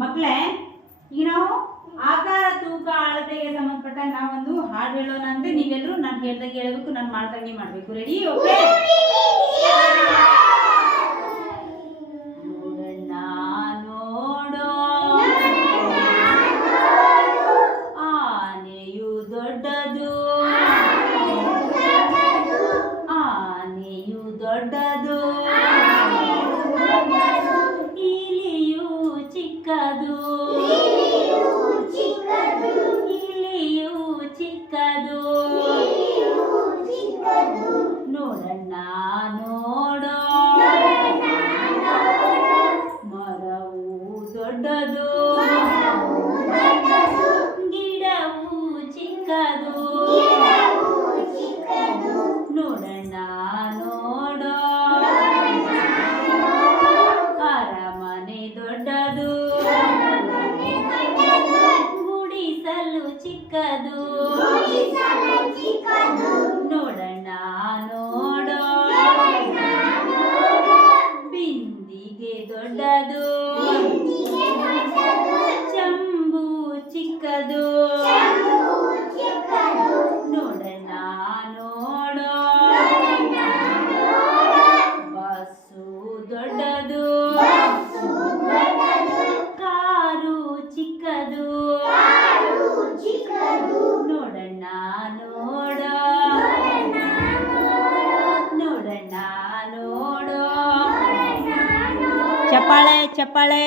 ಮಕ್ಕಳೇ ಈಗ ನಾವು ಆಕಾರ ತೂಕ ಅಳತೆಗೆ ಸಂಬಂಧಪಟ್ಟ ನಾವೊಂದು ಹಾಡು ಹೇಳೋಣ ಅಂತ ನೀವೆಲ್ಲರೂ ನಾನು ಹೇಳ್ದಂಗೆ ಹೇಳಬೇಕು ನಾನು ಮಾಡ್ದಂಗೆ ಮಾಡಬೇಕು. ರೆಡಿ ಓಕೆ ದೊಡ್ಡದು. ಆನೆಯು ದೊಡ್ಡದು. ಇಲಿಯು ಚಿಕ್ಕದು. ನೋಡಣ್ಣ ನೋಡೋ. ಮರವು ದೊಡ್ಡದು. ಚಿಕ್ಕದು. ನೋಡೋಣ ನೋಡೋ. ಬಿಂದಿಗೆ ದೊಡ್ಡದು. ಚಂಬು ಚಿಕ್ಕದು. ನೋಡಣ್ಣ ನೋಡೋ. ಬಸ್ಸು ದೊಡ್ಡದು. ಕಾರು ಚಿಕ್ಕದು. ನೋಡಣ್ಣ ನೋಡೋ ಚಪ್ಪಾಳೆ ಚಪ್ಪಾಳೆ